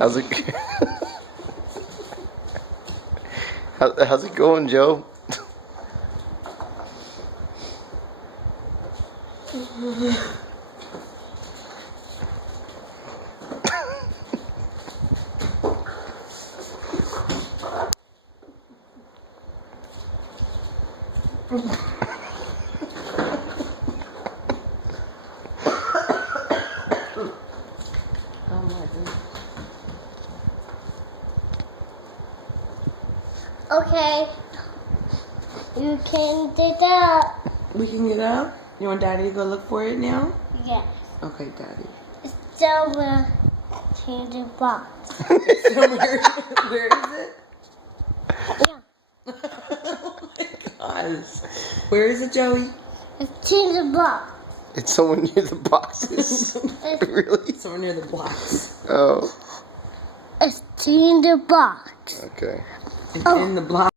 How's it? How's it going, Joe? Oh my goodness. Okay. You can get up. We can get up? You want Daddy to go look for it now? Yes. Okay, Daddy. It's over to the box. So where is it? Yeah. Oh my gosh. Where is it, Joey? It's to the box. It's somewhere near the boxes. Really? Somewhere near the blocks. Oh. It's to the box. Okay. It's in the block.